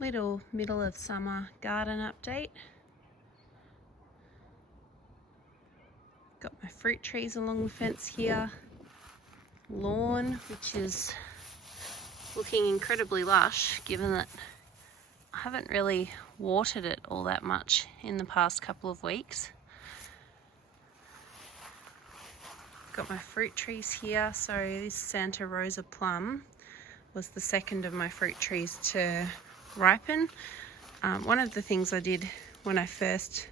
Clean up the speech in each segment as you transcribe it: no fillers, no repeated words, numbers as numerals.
Little middle of summer garden update. Got my fruit trees along the fence here. Lawn, which is looking incredibly lush given that I haven't really watered it all that much in the past couple of weeks. Got my fruit trees here. So this Santa Rosa plum was the second of my fruit trees to ripen. One of the things I did when I first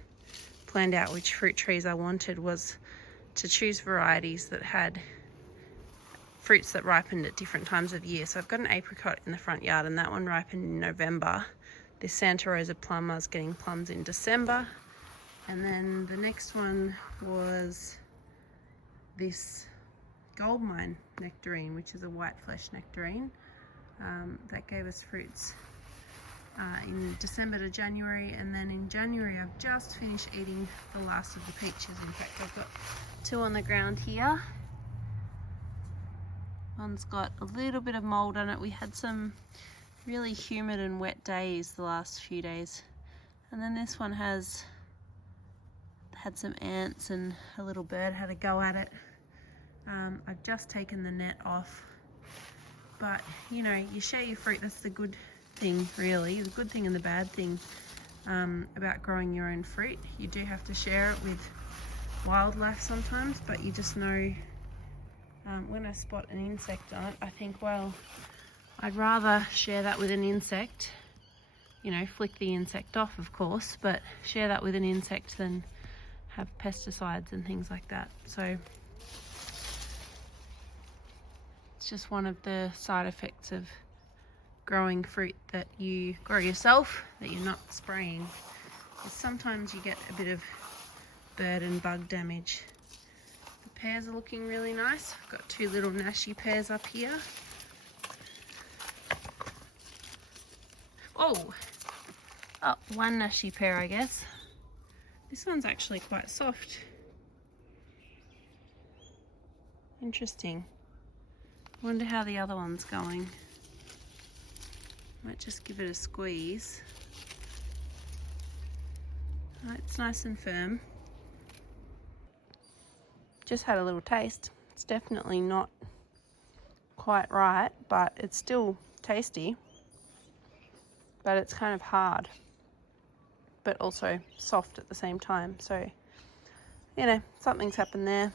planned out which fruit trees I wanted was to choose varieties that had fruits that ripened at different times of year. So I've got an apricot in the front yard and that one ripened in November. This Santa Rosa plum, I was getting plums in December. And then the next one was this goldmine nectarine, which is a white flesh nectarine. That gave us fruits in December to January, and then in January I've just finished eating the last of the peaches. In fact, I've got two on the ground here. One's got a little bit of mold on it. We had some really humid and wet days the last few days, and then this one has had some ants and a little bird had a go at it. I've just taken the net off, but you know, you share your fruit. That's the good thing, really. The good thing and the bad thing about growing your own fruit. You do have to share it with wildlife sometimes, but you just know when I spot an insect on it, I think, well, I'd rather share that with an insect, you know, flick the insect off, of course, but share that with an insect than have pesticides and things like that. So it's just one of the side effects of growing fruit that you grow yourself, that you're not spraying, is sometimes you get a bit of bird and bug damage. The pears are looking really nice. I've got two little nashy pears up here. Oh, one nashy pear, I guess. This one's actually quite soft. Interesting. Wonder how the other one's going. Might just give it a squeeze. It's nice and firm. Just had a little taste. It's definitely not quite right, but it's still tasty. But it's kind of hard, but also soft at the same time. So, you know, something's happened there.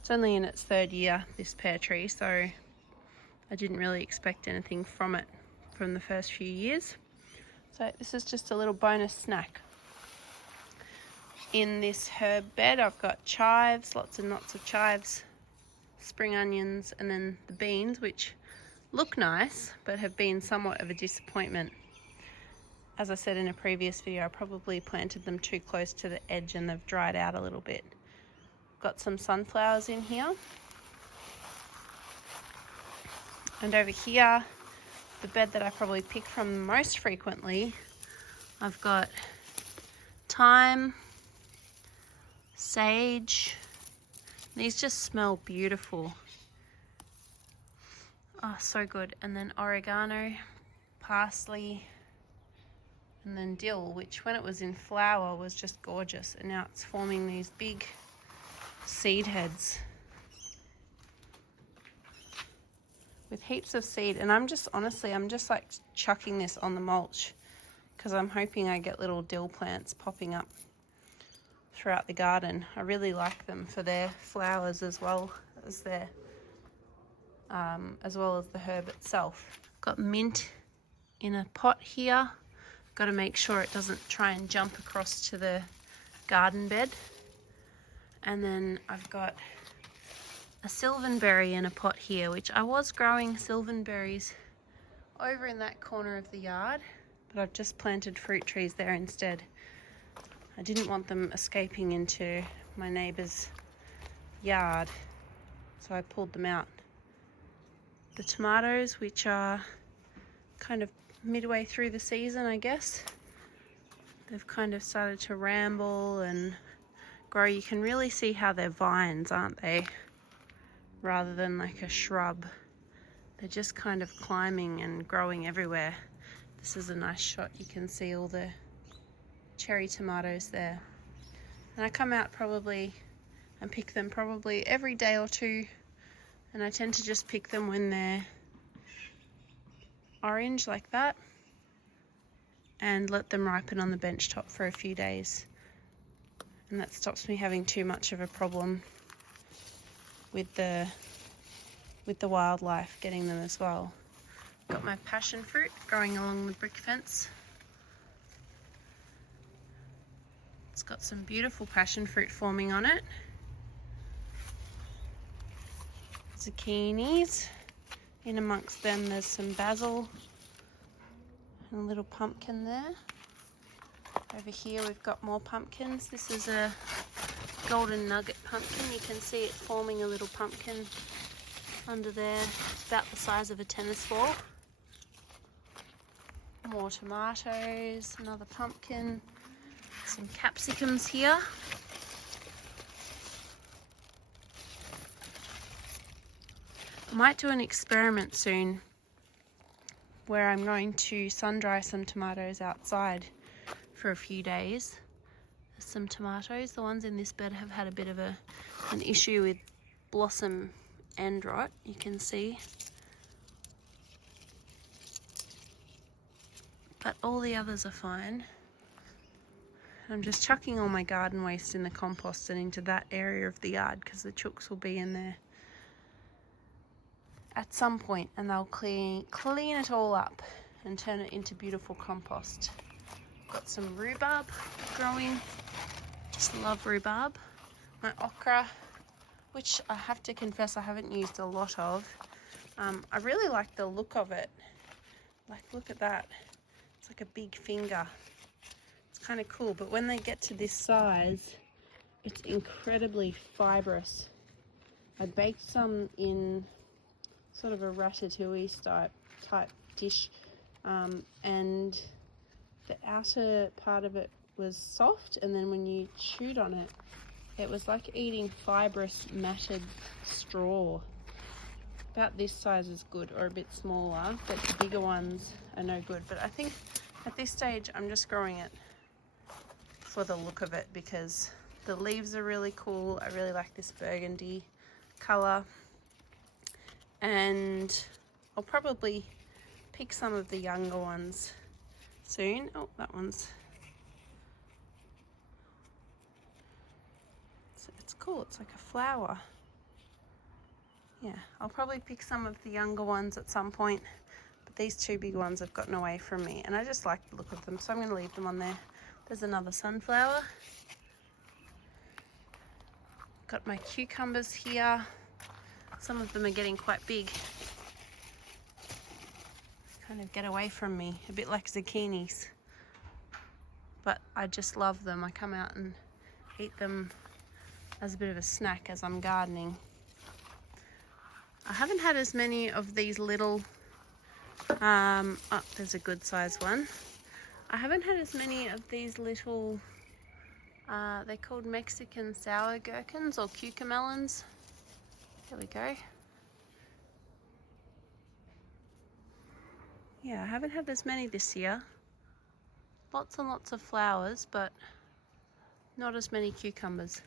It's only in its third year, this pear tree, so I didn't really expect anything from it from the first few years. So this is just a little bonus snack. In this herb bed I've got chives, lots and lots of chives, spring onions, and then the beans, which look nice but have been somewhat of a disappointment. As I said in a previous video, I probably planted them too close to the edge and they've dried out a little bit. Got some sunflowers in here. And over here, the bed that I probably pick from most frequently, I've got thyme, sage. These just smell beautiful. Oh, so good. And then oregano, parsley, and then dill, which when it was in flower was just gorgeous. And now it's forming these big seed heads with heaps of seed. And I'm just like chucking this on the mulch because I'm hoping I get little dill plants popping up throughout the garden. I really like them for their flowers as well as the herb itself. Got mint in a pot here. Got to make sure it doesn't try and jump across to the garden bed. And then I've got a sylvanberry in a pot here, which I was growing sylvanberries over in that corner of the yard, but I've just planted fruit trees there instead. I didn't want them escaping into my neighbour's yard, so I pulled them out. The tomatoes, which are kind of midway through the season, I guess, they've kind of started to ramble and grow. You can really see how they're vines, aren't they? Rather than like a shrub. They're just kind of climbing and growing everywhere. This is a nice shot. You can see all the cherry tomatoes there. And I come out probably and pick them probably every day or two. And I tend to just pick them when they're orange like that and let them ripen on the bench top for a few days. And that stops me having too much of a problem with the wildlife getting them as well. Got my passion fruit growing along the brick fence. It's got some beautiful passion fruit forming on it. Zucchinis. In amongst them there's some basil and a little pumpkin there. Over here we've got more pumpkins. This is a golden nugget pumpkin. You can see it forming a little pumpkin under there, about the size of a tennis ball. More tomatoes, another pumpkin, some capsicums here. I might do an experiment soon where I'm going to sun dry some tomatoes outside for a few days. There's some tomatoes. The ones in this bed have had a bit of an issue with blossom end rot, you can see. But all the others are fine. I'm just chucking all my garden waste in the compost and into that area of the yard because the chooks will be in there at some point and they'll clean it all up and turn it into beautiful compost. Got some rhubarb growing. Just love rhubarb. My okra, which I have to confess I haven't used a lot of. I really like the look of it. Like, look at that. It's like a big finger. It's kind of cool, but when they get to this size, it's incredibly fibrous. I baked some in sort of a ratatouille type dish, and the outer part of it was soft, and then when you chewed on it, it was like eating fibrous matted straw. About this size is good, or a bit smaller, but the bigger ones are no good. But I think at this stage I'm just growing it for the look of it because the leaves are really cool. I really like this burgundy colour, and I'll probably pick some of the younger ones soon. Oh, that one's, it's cool. It's like a flower. Yeah, I'll probably pick some of the younger ones at some point, but these two big ones have gotten away from me and I just like the look of them, so I'm going to leave them on there. There's another sunflower. Got my cucumbers here. Some of them are getting quite big. Kind of get away from me, a bit like zucchinis. But I just love them. I come out and eat them as a bit of a snack as I'm gardening. I haven't had as many of these little, oh, there's a good size one. I haven't had as many of these little, they're called Mexican sour gherkins or cucamelons. There we go. Yeah, I haven't had as many this year. Lots and lots of flowers, but not as many cucumbers.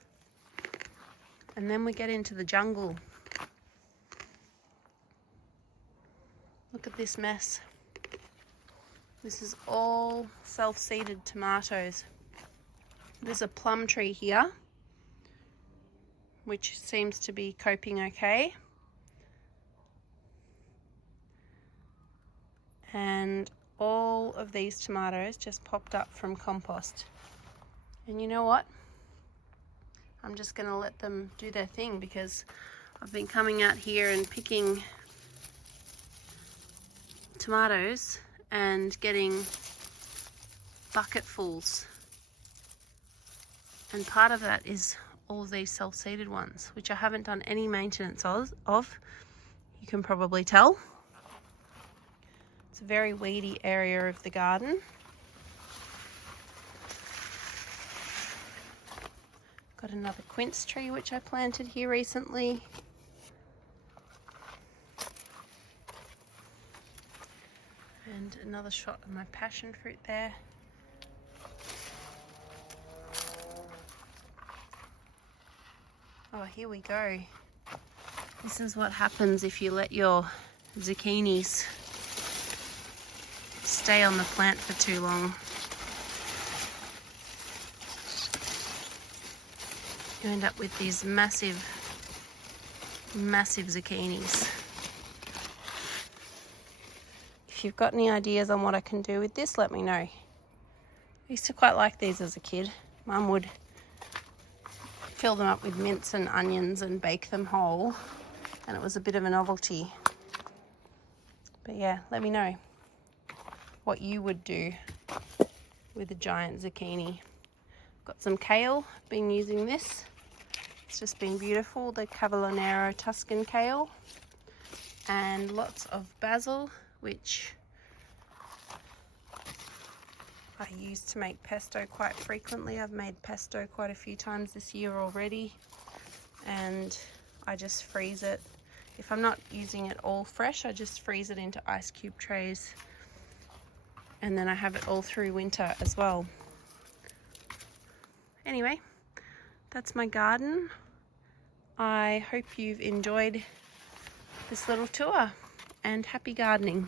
And then we get into the jungle. Look at this mess. This is all self-seeded tomatoes. There's a plum tree here, which seems to be coping okay. And all of these tomatoes just popped up from compost. And you know what? I'm just gonna let them do their thing because I've been coming out here and picking tomatoes and getting bucketfuls. And part of that is all of these self-seeded ones, which I haven't done any maintenance of. You can probably tell. It's a very weedy area of the garden. Got another quince tree which I planted here recently. And another shot of my passion fruit there. Oh, here we go. This is what happens if you let your zucchinis stay on the plant for too long. You end up with these massive zucchinis. If you've got any ideas on what I can do with this, let me know. I used to quite like these as a kid. Mum would fill them up with mince and onions and bake them whole, and it was a bit of a novelty. But yeah, let me know what you would do with a giant zucchini. Got some kale, been using this. It's just been beautiful, the Cavallonero Tuscan kale, and lots of basil, which I use to make pesto quite frequently. I've made pesto quite a few times this year already, and I just freeze it. If I'm not using it all fresh, I just freeze it into ice cube trays, and then I have it all through winter as well. Anyway, that's my garden. I hope you've enjoyed this little tour, and happy gardening.